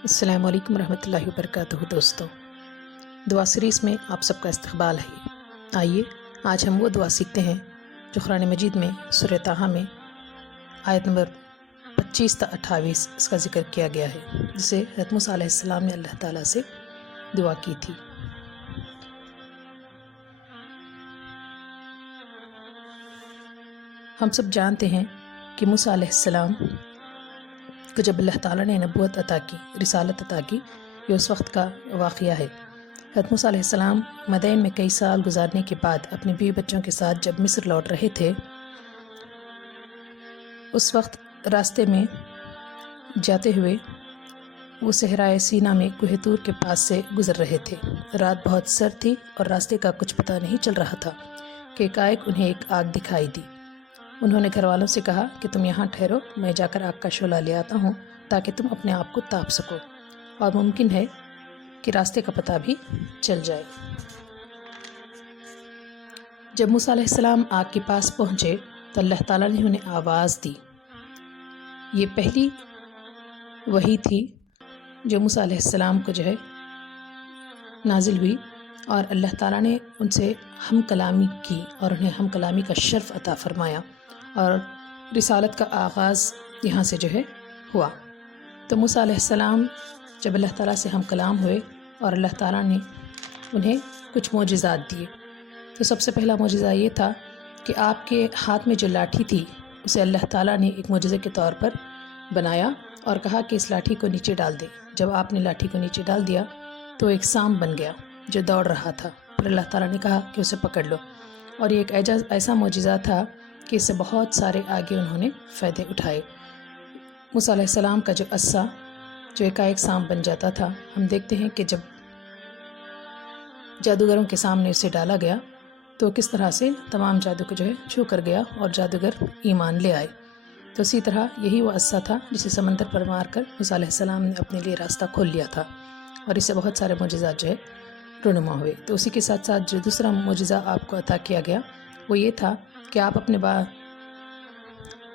السلام علیکم ورحمۃ اللہ وبرکاتہ دوستوں، دعا سیریز میں آپ سب کا استقبال ہے۔ آئیے آج ہم وہ دعا سیکھتے ہیں جو قرآن مجید میں سورہ طٰہٰ میں آیت نمبر 25 تا 28 اس کا ذکر کیا گیا ہے، جسے حضرت موسیٰ علیہ السلام نے اللہ تعالیٰ سے دعا کی تھی۔ ہم سب جانتے ہیں کہ موسیٰ علیہ السلام کو جب اللہ تعالیٰ نے نبوت عطا کی، رسالت عطا کی، یہ اس وقت کا واقعہ ہے۔ حضرت موسیٰ علیہ السلام مدین میں کئی سال گزارنے کے بعد اپنے بیوی بچوں کے ساتھ جب مصر لوٹ رہے تھے، اس وقت راستے میں جاتے ہوئے وہ صحرائے سینا میں کوہ طور کے پاس سے گزر رہے تھے۔ رات بہت سرد تھی اور راستے کا کچھ پتہ نہیں چل رہا تھا کہ ایک انہیں ایک آگ دکھائی دی۔ انہوں نے گھر والوں سے کہا کہ تم یہاں ٹھہرو، میں جا کر آگ کا شعلہ لے آتا ہوں تاکہ تم اپنے آپ کو تاپ سکو، اور ممکن ہے کہ راستے کا پتہ بھی چل جائے۔ جب موسیٰ علیہ السلام آگ کے پاس پہنچے تو اللہ تعالیٰ نے انہیں آواز دی۔ یہ پہلی وحی تھی جو موسیٰ علیہ السلام کو نازل ہوئی، اور اللہ تعالیٰ نے ان سے ہم کلامی کی اور انہیں ہم کلامی کا شرف عطا فرمایا، اور رسالت کا آغاز یہاں سے ہوا۔ تو موسیٰ علیہ السلام جب اللہ تعالیٰ سے ہم کلام ہوئے اور اللہ تعالیٰ نے انہیں کچھ معجزات دیے، تو سب سے پہلا معجزہ یہ تھا کہ آپ کے ہاتھ میں جو لاٹھی تھی اسے اللہ تعالیٰ نے ایک معجزے کے طور پر بنایا اور کہا کہ اس لاٹھی کو نیچے ڈال دے۔ جب آپ نے لاٹھی کو نیچے ڈال دیا تو ایک سانپ بن گیا جو دوڑ رہا تھا، پھر اللہ تعالیٰ نے کہا کہ اسے پکڑ لو، اور یہ ایک ایسا معجزہ تھا کہ اس سے بہت سارے آگے انہوں نے فائدے اٹھائے۔ موسیٰ علیہ السلام کا جو عصا جو ایک سانپ بن جاتا تھا، ہم دیکھتے ہیں کہ جب جادوگروں کے سامنے اسے ڈالا گیا تو کس طرح سے تمام جادو کو چھو کر گیا اور جادوگر ایمان لے آئے۔ تو اسی طرح یہی وہ عصا تھا جسے سمندر پر مار کر موسیٰ علیہ السلام نے اپنے لیے راستہ کھول لیا تھا، اور اس سے بہت سارے معجزات رونما ہوئے۔ تو اسی کے ساتھ ساتھ جو دوسرا معجزہ آپ کو عطا کیا گیا وہ یہ تھا کہ آپ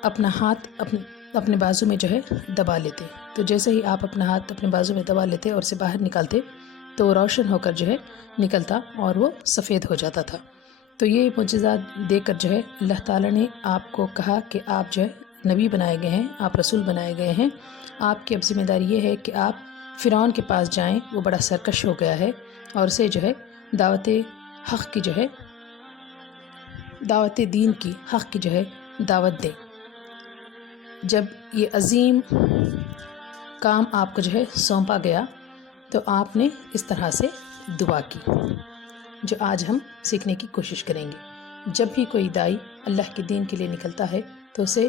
اپنا ہاتھ اپنے بازو میں دبا لیتے، تو جیسے ہی آپ اپنا ہاتھ اپنے بازو میں دبا لیتے اور اسے باہر نکالتے تو وہ روشن ہو کر نکلتا اور وہ سفید ہو جاتا تھا۔ تو یہ معجزات دے کر اللہ تعالیٰ نے آپ کو کہا کہ آپ نبی بنائے گئے ہیں، آپ رسول بنائے گئے ہیں، آپ کی اب ذمہ داری یہ ہے کہ آپ فرعون کے پاس جائیں، وہ بڑا سرکش ہو گیا ہے، اور اسے دعوت حق کی دعوت دین کی حق کی دعوت دیں۔ جب یہ عظیم کام آپ کو سونپا گیا تو آپ نے اس طرح سے دعا کی، جو آج ہم سیکھنے کی کوشش کریں گے۔ جب بھی کوئی داعی اللہ کے دین کے لیے نکلتا ہے تو اسے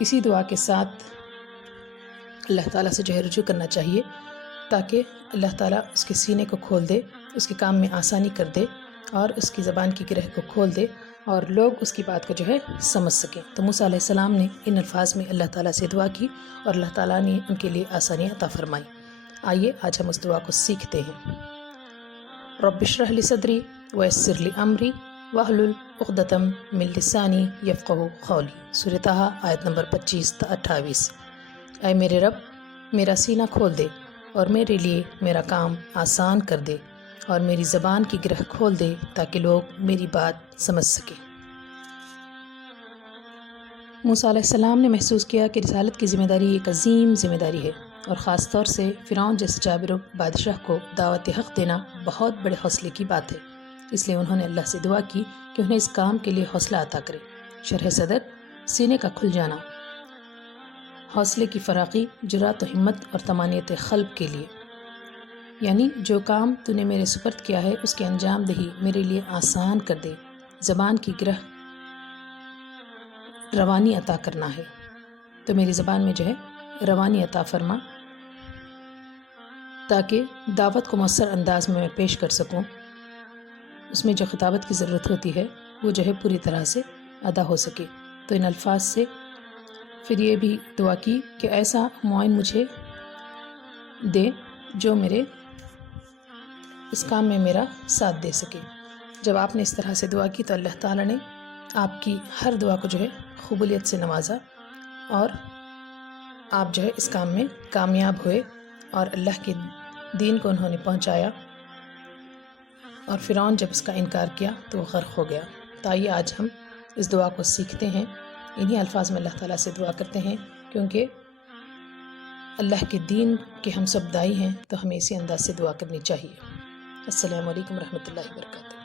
اسی دعا کے ساتھ اللہ تعالیٰ سے رجوع کرنا چاہیے، تاکہ اللہ تعالیٰ اس کے سینے کو کھول دے، اس کے کام میں آسانی کر دے، اور اس کی زبان کی گرہ کو کھول دے، اور لوگ اس کی بات کو سمجھ سکیں۔ تو موسیٰ علیہ السلام نے ان الفاظ میں اللہ تعالیٰ سے دعا کی اور اللہ تعالیٰ نے ان کے لیے آسانی عطا فرمائی۔ آئیے آج ہم اس دعا کو سیکھتے ہیں۔ رب اشرح لی صدری ویسر لی امری واحلل عقدۃ من لسانی یفقہوا قولی۔ سورہ طٰہٰ آیت نمبر 25 تا 28۔ اے میرے رب، میرا سینہ کھول دے اور میرے لیے میرا کام آسان کر دے، اور میری زبان کی گرہ کھول دے تاکہ لوگ میری بات سمجھ سکیں۔ موسیٰ علیہ السلام نے محسوس کیا کہ رسالت کی ذمہ داری ایک عظیم ذمہ داری ہے، اور خاص طور سے فرعون جیسے جابر بادشاہ کو دعوت حق دینا بہت بڑے حوصلے کی بات ہے۔ اس لیے انہوں نے اللہ سے دعا کی کہ انہیں اس کام کے لیے حوصلہ عطا کرے۔ شرح صدر، سینے کا کھل جانا، حوصلے کی فراخی، جرأت و ہمت اور طمانینت قلب کے لیے، یعنی جو کام تو نے میرے سپرد کیا ہے اس کے انجام دہی میرے لیے آسان کر دے۔ زبان کی گرہ روانی عطا کرنا ہے، تو میری زبان میں روانی عطا فرما، تاکہ دعوت کو مؤثر انداز میں پیش کر سکوں۔ اس میں جو خطابت کی ضرورت ہوتی ہے وہ پوری طرح سے ادا ہو سکے۔ تو ان الفاظ سے پھر یہ بھی دعا کی کہ ایسا معین مجھے دے جو میرے اس کام میں میرا ساتھ دے سکے۔ جب آپ نے اس طرح سے دعا کی تو اللہ تعالیٰ نے آپ کی ہر دعا کو قبولیت سے نوازا، اور آپ اس کام میں کامیاب ہوئے، اور اللہ کے دین کو انہوں نے پہنچایا، اور فرعون جب اس کا انکار کیا تو وہ غرق ہو گیا۔ تو آئیے آج ہم اس دعا کو سیکھتے ہیں، انہی الفاظ میں اللہ تعالیٰ سے دعا کرتے ہیں، کیونکہ اللہ کے دین کے ہم سب دائی ہیں تو ہمیں اسی انداز سے دعا کرنی چاہیے۔ السلام علیکم ورحمۃ اللہ وبرکاتہ۔